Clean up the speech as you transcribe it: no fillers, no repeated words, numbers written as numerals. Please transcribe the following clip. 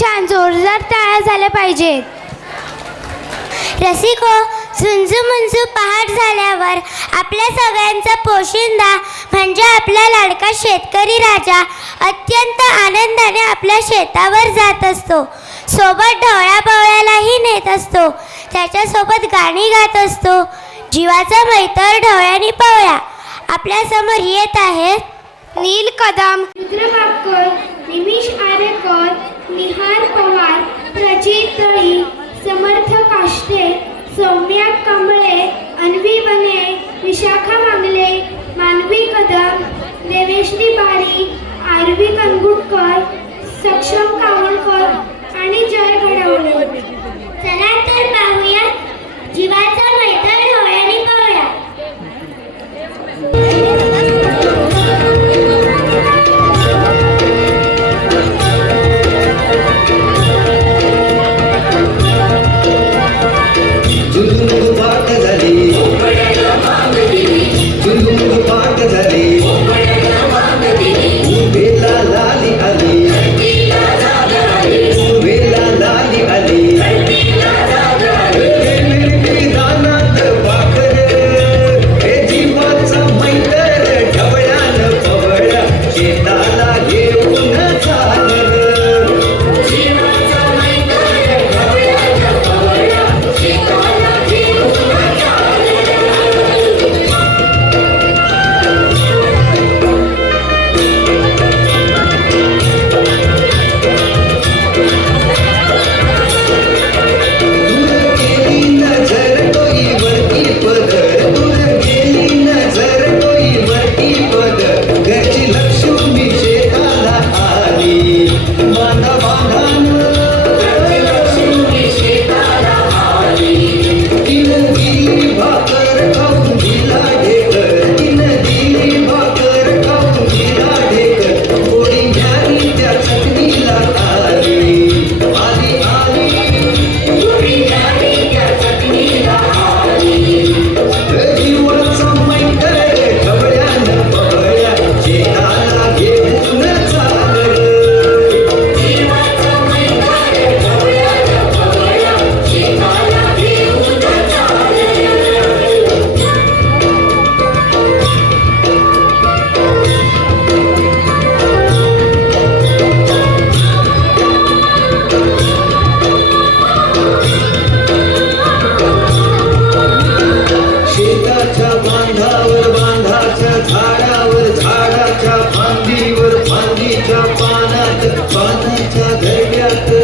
छान जोरदार टाळ्या झाल्या पाहिजेत. रसिको, झुंजू मुंजू पहाट झाल्यावर आपल्या सगळ्यांचा पोशिंदा म्हणजे आपला लाडका शेतकरी राजा अत्यंत आनंदाने आपल्या शेतावर जात असतो. सोबत ढवळ्यापवळ्यालाही नेत असतो. त्याच्यासोबत गाणी गात असतो. जीवाचा मैतर ढवळ्यानी पवळ्या आपल्या समोर येत आहेत. नील कदम, रुद्र बापकर, निमिष आरेकर, निहार पवार, प्रजित तळी, समर्थ काष्टे, सौम्या कांबळे, अन्वी बने, विशाखा मांगले, मानवी कदम, देवेश्री बारी, आरवी कनगुटकर, सक्षम कावळकर आणि जय घडवळे. चला तर पाहूया जीवाचा मैत्र ढवळ्यानी पवळ्या. झाडाच्या फांदीवर फांदीच्या पानात पानाच्या धैर्यात